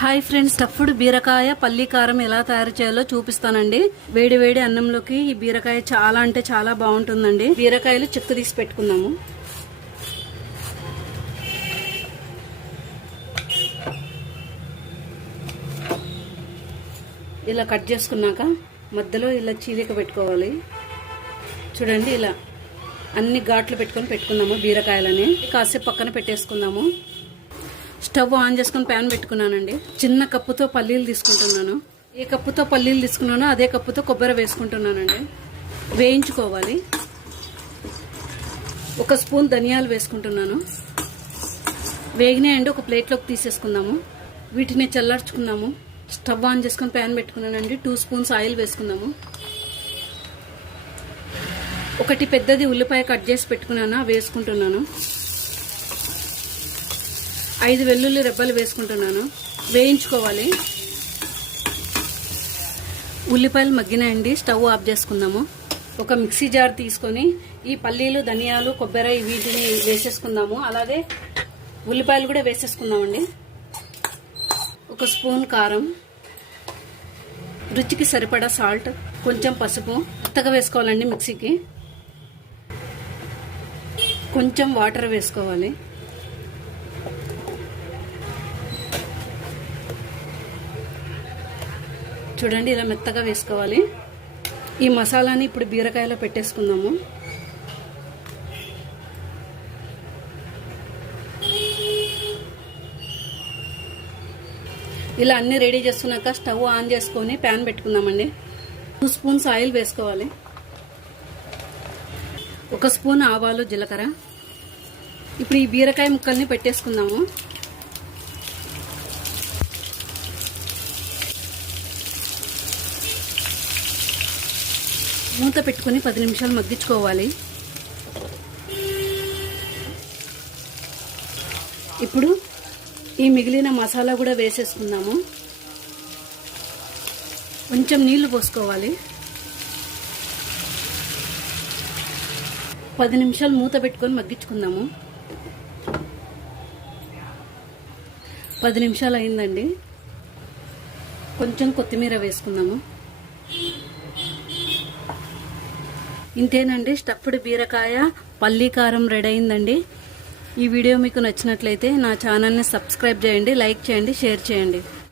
Hi friends, stuffed బీరకాయ పల్లి కారం ఎలా తయారు చేయాలో చూపిస్తానండి. వేడి వేడి అన్నంలోకి ఈ బీరకాయ చాలా అంటే చాలా బాగుంటుందండి. బీరకాయలు చెక్కు తీసి పెట్టుకుందాము. ఇలా కట్ చేసుకున్నాక మధ్యలో ఇలా చీలిక పెట్టుకోవాలి. చూడండి, ఇలా అన్ని ఘాట్లు పెట్టుకుందాము. బీరకాయలని కాసేపు పక్కన పెట్టేసుకుందాము. స్టవ్ ఆన్ చేసుకుని ప్యాన్ పెట్టుకున్నానండి. చిన్న కప్పుతో పల్లీలు తీసుకుంటున్నాను. ఏ కప్పుతో పల్లీలు తీసుకున్నానో అదే కప్పుతో కొబ్బరి వేసుకుంటున్నానండి. వేయించుకోవాలి. 1 స్పూన్ ధనియాలు వేసుకుంటున్నాను. వేగినాయండి, ఒక ప్లేట్లోకి తీసేసుకుందాము. వీటిని చల్లార్చుకుందాము. స్టవ్ ఆన్ చేసుకుని ప్యాన్ పెట్టుకున్నానండి. 2 స్పూన్స్ ఆయిల్ వేసుకుందాము. ఒకటి పెద్దది ఉల్లిపాయ కట్ చేసి పెట్టుకున్నాను, వేసుకుంటున్నాను. 5 వెల్లుల్లి రెబ్బలు వేసుకుంటున్నాను. వేయించుకోవాలి. ఉల్లిపాయలు మగ్గినాయండి, స్టవ్ ఆఫ్ చేసుకుందాము. ఒక మిక్సీ జార్ తీసుకొని ఈ పల్లీలు, ధనియాలు, కొబ్బరి వీటిని వేసేసుకుందాము. అలాగే ఉల్లిపాయలు కూడా వేసేసుకుందామండి. 1 స్పూన్ కారం, రుచికి సరిపడా సాల్ట్, కొంచెం పసుపు మెత్తగా వేసుకోవాలండి. మిక్సీకి కొంచెం వాటర్ వేసుకోవాలి. చూడండి, ఇలా మెత్తగా వేసుకోవాలి. ఈ మసాలాని ఇప్పుడు బీరకాయలో పెట్టేసుకుందాము. ఇలా అన్ని రెడీ చేసుకున్నాక స్టవ్ ఆన్ చేసుకొని ప్యాన్ పెట్టుకుందామండి. 2 స్పూన్స్ ఆయిల్ వేసుకోవాలి. 1 స్పూన్ ఆవాలు, జీలకర్ర. ఇప్పుడు ఈ బీరకాయ ముక్కల్ని పెట్టేసుకుందాము. మూత పెట్టుకుని 10 నిమిషాలు మగ్గించుకోవాలి. ఇప్పుడు ఈ మిగిలిన మసాలా కూడా వేసేసుకుందాము. కొంచెం నీళ్లు పోసుకోవాలి. 10 నిమిషాలు మూత పెట్టుకొని మగ్గించుకుందాము. 10 నిమిషాలు అయిందండి. కొంచెం కొత్తిమీర వేసుకుందాము. ఇంతేనండి, స్టఫ్డ్ బీరకాయ పల్లి కారం రెడీ అయిందండి. ఈ వీడియో మీకు నచ్చినట్లయితే నా ఛానల్ని సబ్స్క్రైబ్ చేయండి, లైక్ చేయండి, షేర్ చేయండి.